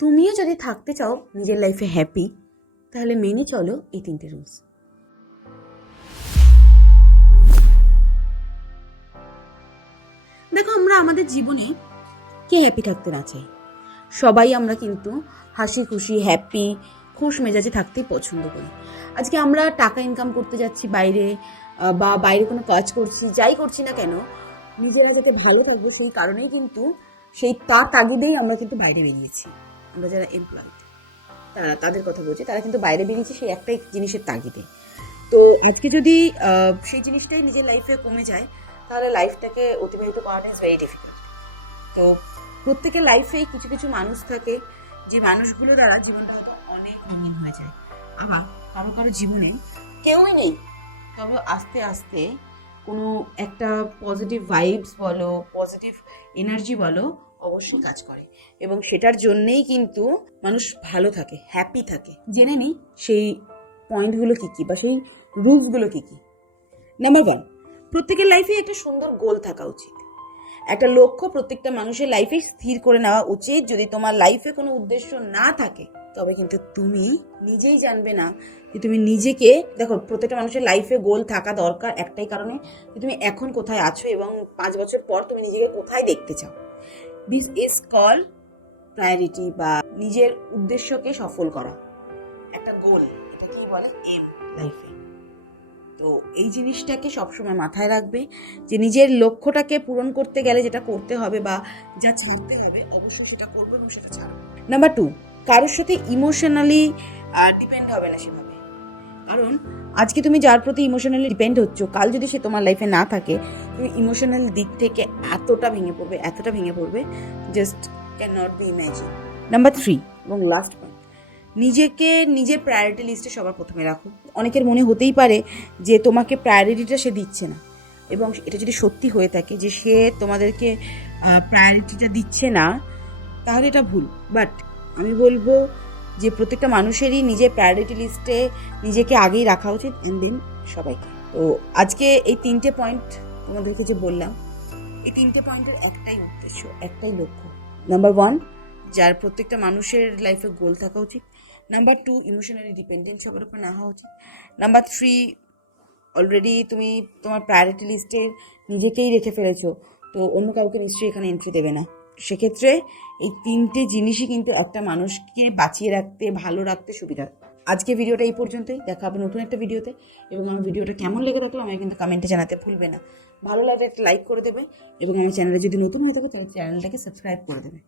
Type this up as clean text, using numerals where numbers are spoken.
তুমিও যদি থাকতে চাও নিজের লাইফে হ্যাপি, তাহলে মেনে চলো এই 3টে রুলস। দেখো, আমরা আমাদের জীবনে কে হ্যাপি থাকতে না চাই? সবাই আমরা কিন্তু হাসি খুশি হ্যাপি খুশ মেজাজে থাকতেই পছন্দ করি। আজকে আমরা টাকা ইনকাম করতে যাচ্ছি বাইরে, বা বাইরে কোনো কাজ করছি, যাই করছি না কেন, নিজেরা যাতে ভালো থাকবো সেই কারণেই কিন্তু, সেই তার তাগিদেই আমরা কিন্তু বাইরে বেরিয়েছি। আমরা যারা এমপ্লয়েড, তাদের কথা বলছি, তারা কিন্তু বাইরে বেরিয়েছে সেই একটাই জিনিসের তাগিদে। তো আজকে যদি সেই জিনিসটাই নিজের লাইফে কমে যায়, তাহলে লাইফটাকে অতিবাহিত করাটা ইজ ভেরি ডিফিকাল্ট। তো প্রত্যেকের লাইফেই কিছু কিছু মানুষ থাকে, যে মানুষগুলো দ্বারা জীবনটা হয়তো অনেক রঙিন হয়ে যায়। আবার কারো কারো জীবনে কেউই নেই, তবে আস্তে আস্তে কোনো একটা পজিটিভ ভাইবস বলো, পজিটিভ এনার্জি বলো, অবশ্যই কাজ করে, এবং সেটার জন্যেই কিন্তু মানুষ ভালো থাকে, হ্যাপি থাকে। জেনে নিই সেই পয়েন্টগুলো কী কী, বা সেই রুলসগুলো কী কী। নাম্বার 1, প্রত্যেকের লাইফে একটা সুন্দর গোল থাকা উচিত। একটা লক্ষ্য প্রত্যেকটা মানুষের লাইফে স্থির করে নেওয়া উচিত। যদি তোমার লাইফে কোনো উদ্দেশ্য না থাকে, তবে কিন্তু তুমি নিজেই জানবে না যে তুমি নিজেকে, দেখো প্রত্যেকটা মানুষের লাইফে গোল থাকা দরকার একটাই কারণে, যে তুমি এখন কোথায় আছো এবং 5 বছর পর তুমি নিজেকে কোথায় দেখতে চাও। দিস ইজ কল প্রায়োরিটি, বা নিজের উদ্দেশ্যকে সফল করা, একটা গোল। এটা কি বলে? এম লাইফে। তো এই জিনিসটাকে সবসময় মাথায় রাখবে, যে নিজের লক্ষ্যটাকে পূরণ করতে গেলে যেটা করতে হবে বা যা ছাড়তে হবে, অবশ্যই সেটা করবে এবং সেটা ছাড়বে। নাম্বার 2, কারোর সাথে ইমোশনালি ডিপেন্ড হবে না সেভাবে। কারণ আজকে তুমি যার প্রতি ইমোশনালি ডিপেন্ড হচ্ছ, কাল যদি সে তোমার লাইফে না থাকে, তুমি ইমোশনাল দিক থেকে এতটা ভেঙে পড়বে, just can not be imagine. Number 3 এবং লাস্ট পয়েন্ট, নিজেকে নিজের প্রায়োরিটি লিস্টে সবার প্রথমে রাখো। অনেকের মনে হতেই পারে যে তোমাকে প্রায়োরিটিটা সে দিচ্ছে না, এবং এটা যদি সত্যি হয়ে থাকে যে সে তোমাদেরকে প্রায়োরিটিটা দিচ্ছে না, তাহলে এটা ভুল। বাট আমি বলবো যে প্রত্যেকটা মানুষেরই নিজের প্রায়োরিটি লিস্টে নিজেকে আগেই রাখা উচিত, অ্যান্ড দেন সবাইকে। তো আজকে এই 3টে পয়েন্ট তোমাদেরকে যে বললাম, এই 3টে পয়েন্টের একটাই উদ্দেশ্য, একটাই লক্ষ্য। নাম্বার 1, যার প্রত্যেকটা মানুষের লাইফে গোল থাকা উচিত। নাম্বার 2, ইমোশনালি ডিপেন্ডেন্ট সবার উপর না হওয়া উচিত। নাম্বার 3, অলরেডি তুমি তোমার প্রায়োরিটি লিস্টে নিজেকেই রেখে ফেলেছো, তো অন্য কাউকে নিশ্চয়ই এখানে এন্ট্রি দেবে না। সেক্ষেত্রে এই 3টে জিনিসই কিন্তু একটা মানুষকে বাঁচিয়ে রাখতে, ভালো রাখতে সুবিধা। আজকে ভিডিওটা এই পর্যন্তই, দেখা হবে নতুন একটা ভিডিওতে। এবং আমার ভিডিওটা কেমন লেগে থাকলো আমাকে কিন্তু কমেন্টে জানাতে ভুলবে না। ভালো লাগলে একটা লাইক করে দেবে, এবং আমার চ্যানেলে যদি নতুন হয়ে থাকে তাহলে চ্যানেলটাকে সাবস্ক্রাইব করে দেবে।